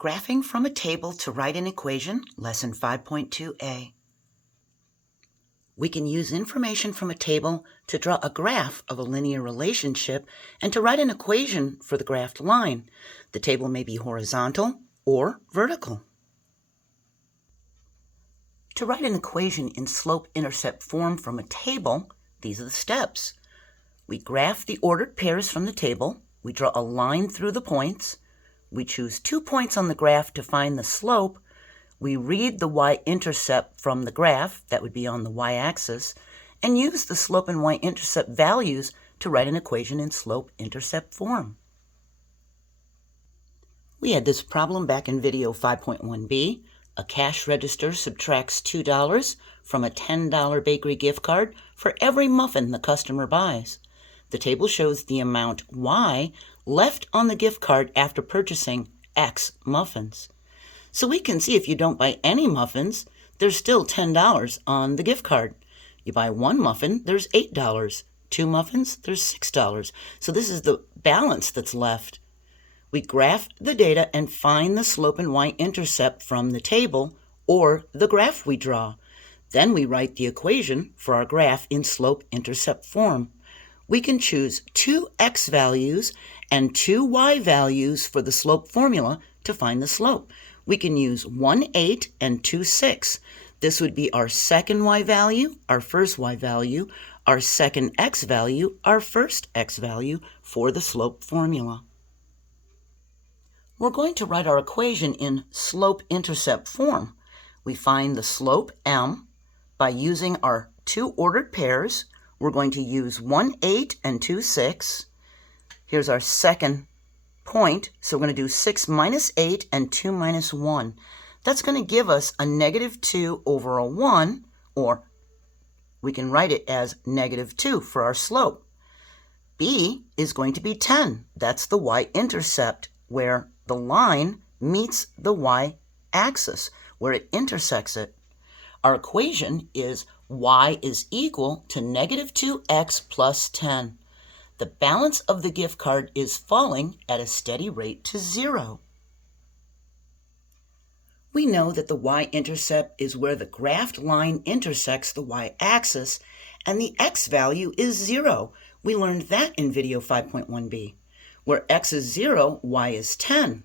Graphing from a table to write an equation, Lesson 5.2a. We can use information from a table to draw a graph of a linear relationship and to write an equation for the graphed line. The table may be horizontal or vertical. To write an equation in slope-intercept form from a table, these are the steps. We graph the ordered pairs from the table. We draw a line through the points. We choose 2 points on the graph to find the slope. We read the y-intercept from the graph, that would be on the y-axis, and use the slope and y-intercept values to write an equation in slope-intercept form. We had this problem back in video 5.1b. A cash register subtracts $2 from a $10 bakery gift card for every muffin the customer buys. The table shows the amount y left on the gift card after purchasing X muffins. So we can see if you don't buy any muffins, there's still $10 on the gift card. You buy one muffin, there's $8. 2 muffins, there's $6. So this is the balance that's left. We graph the data and find the slope and y-intercept from the table or the graph we draw. Then we write the equation for our graph in slope-intercept form. We can choose 2 x values and 2 y values for the slope formula to find the slope. We can use 1, 8 and 2, 6. This would be our second y value, our first y value, our second x value, our first x value for the slope formula. We're going to write our equation in slope-intercept form. We find the slope m by using our 2 ordered pairs. We're going to use 1, 8 and 2, 6. Here's our second point. So we're going to do 6 minus 8 and 2 minus 1. That's going to give us a -2 over a 1, or we can write it as -2 for our slope. B is going to be 10. That's the y-intercept, where the line meets the y-axis, where it intersects it. Our equation is y is equal to -2x plus 10. The balance of the gift card is falling at a steady rate to 0. We know that the y-intercept is where the graphed line intersects the y-axis, and the x value is 0. We learned that in video 5.1b. Where x is 0, y is 10.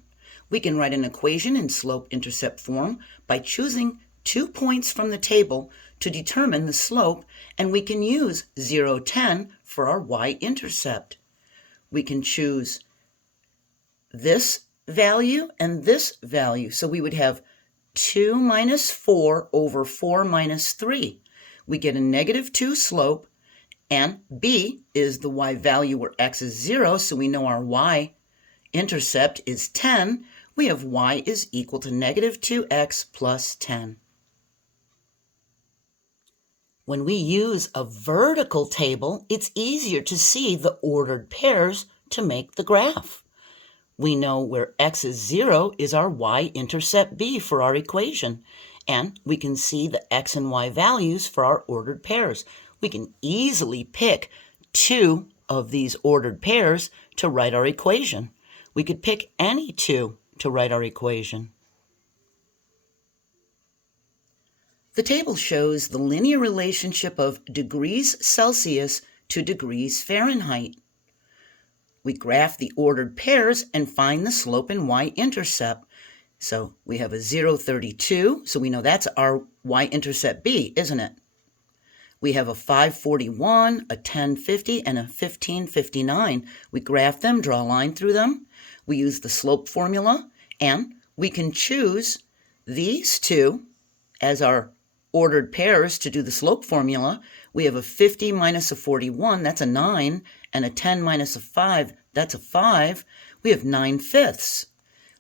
We can write an equation in slope-intercept form by choosing 2 points from the table to determine the slope, and we can use 0, 10 for our y-intercept. We can choose this value and this value. So we would have 2 minus 4 over 4 minus 3. We get a -2 slope, and b is the y value where x is 0, so we know our y-intercept is 10. We have y is equal to -2x plus 10. When we use a vertical table, it's easier to see the ordered pairs to make the graph. We know where x is 0 is our y-intercept b for our equation, and we can see the x and y values for our ordered pairs. We can easily pick 2 of these ordered pairs to write our equation. We could pick any 2 to write our equation. The table shows the linear relationship of degrees Celsius to degrees Fahrenheit. We graph the ordered pairs and find the slope and y-intercept. So we have a 0.32, so we know that's our y-intercept b, isn't it? We have a 541, a 1050, and a 1559. We graph them, draw a line through them. We use the slope formula, and we can choose these 2 as our ordered pairs to do the slope formula. We have a 50 minus a 41, that's a 9, and a 10 minus a 5, that's a 5. We have 9/5.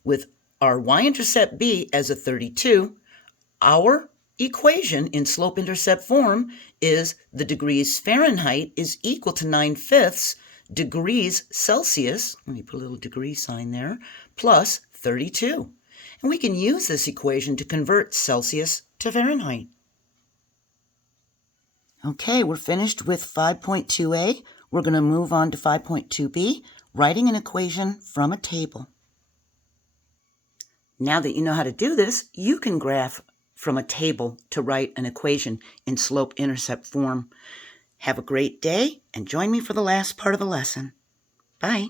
With our y-intercept b as a 32, our equation in slope-intercept form is the degrees Fahrenheit is equal to 9/5 degrees Celsius, let me put a little degree sign there, plus 32. And we can use this equation to convert Celsius to Fahrenheit. Okay, we're finished with 5.2a. We're going to move on to 5.2b, writing an equation from a table. Now that you know how to do this, you can graph from a table to write an equation in slope-intercept form. Have a great day and join me for the last part of the lesson. Bye.